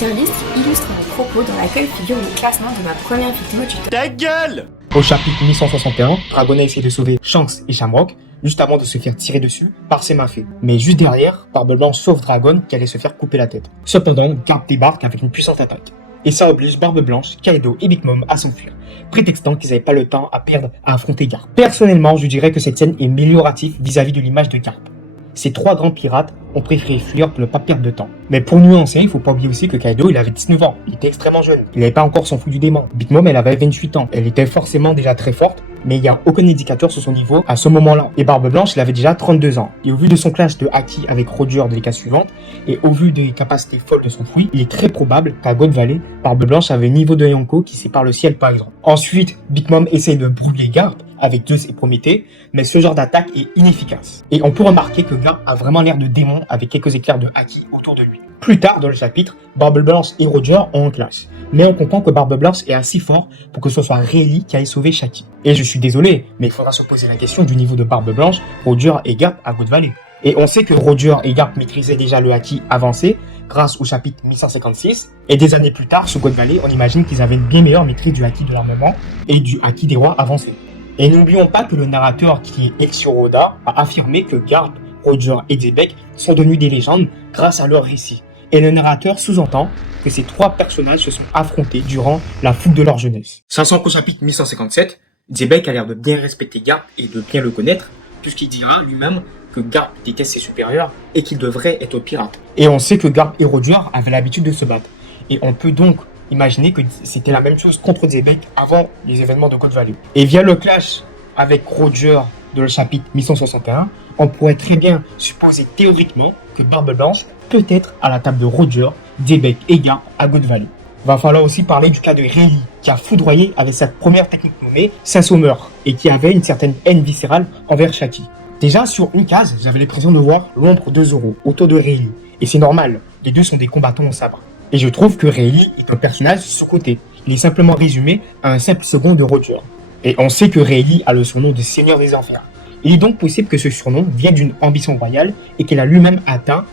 tier list qui illustre mes propos dans laquelle figure le classement de ma première vidéo du Ta gueule! Au chapitre 1161, Dragonnet essaie de sauver Shanks et Shamrock, juste avant de se faire tirer dessus par ses mains fées. Mais juste derrière, Barbe Blanche sauve Dragon qui allait se faire couper la tête. Cependant, Garp débarque avec une puissante attaque. Et ça oblige Barbe Blanche, Kaido et Big Mom à s'enfuir, prétextant qu'ils n'avaient pas le temps à perdre à affronter Garp. Personnellement, je dirais que cette scène est améliorative vis-à-vis de l'image de Garp. Ces trois grands pirates ont préféré fuir pour ne pas perdre de temps. Mais pour nuancer, il faut pas oublier aussi que Kaido, il avait 19 ans. Il était extrêmement jeune. Il n'avait pas encore son fou du démon. Big Mom, elle avait 28 ans. Elle était forcément déjà très forte, mais il n'y a aucun indicateur sur son niveau à ce moment-là. Et Barbe Blanche, il avait déjà 32 ans. Et au vu de son clash de Haki avec Roger de l'écart suivante, et au vu des capacités folles de son fruit, il est très probable qu'à God Valley, Barbe Blanche avait le niveau de Yonko qui sépare le ciel par exemple. Ensuite, Big Mom essaye de brûler Garp avec Zeus et Prométhée, mais ce genre d'attaque est inefficace. Et on peut remarquer que Garp a vraiment l'air de démon avec quelques éclairs de Haki autour de lui. Plus tard dans le chapitre, Barbe Blanche et Roger ont un clash. Mais on comprend que Barbe Blanche est assez fort pour que ce soit Rayleigh qui aille sauver Shaki. Et je suis désolé, mais il faudra se poser la question du niveau de Barbe Blanche, Roger et Garp à God Valley. Et on sait que Roger et Garp maîtrisaient déjà le Haki avancé grâce au chapitre 1156. Et des années plus tard, sur God Valley, on imagine qu'ils avaient une bien meilleure maîtrise du Haki de l'armement et du Haki des rois avancé. Et n'oublions pas que le narrateur qui est Eiichiro Oda a affirmé que Garp, Roger et Xebec sont devenus des légendes grâce à leur récit. Et le narrateur sous-entend que ces trois personnages se sont affrontés durant la fougue de leur jeunesse. Sachant qu'au chapitre 1157, Xebec a l'air de bien respecter Garp et de bien le connaître, puisqu'il dira lui-même que Garp déteste ses supérieurs et qu'il devrait être pirate. Et on sait que Garp et Roger avaient l'habitude de se battre. Et on peut donc imaginer que c'était la même chose contre Xebec avant les événements de God Valley. Et via le clash avec Roger de le chapitre 1161, on pourrait très bien supposer théoriquement que Barbe Blanche peut être à la table de Roger, Xebec et Garp à God Valley. Va falloir aussi parler du cas de Rayleigh, qui a foudroyé avec sa première technique nommée Saint-Sommer, et qui avait une certaine haine viscérale envers Shaki. Déjà, sur une case, j'avais l'impression de voir l'ombre de Zoro autour de Rayleigh. Et c'est normal, les deux sont des combattants au sabre. Et je trouve que Rayleigh est un personnage sous-coté. Il est simplement résumé à un simple second de Roger. Et on sait que Rayleigh a le surnom de Seigneur des Enfers. Il est donc possible que ce surnom vienne d'une ambition royale et qu'il a lui-même atteint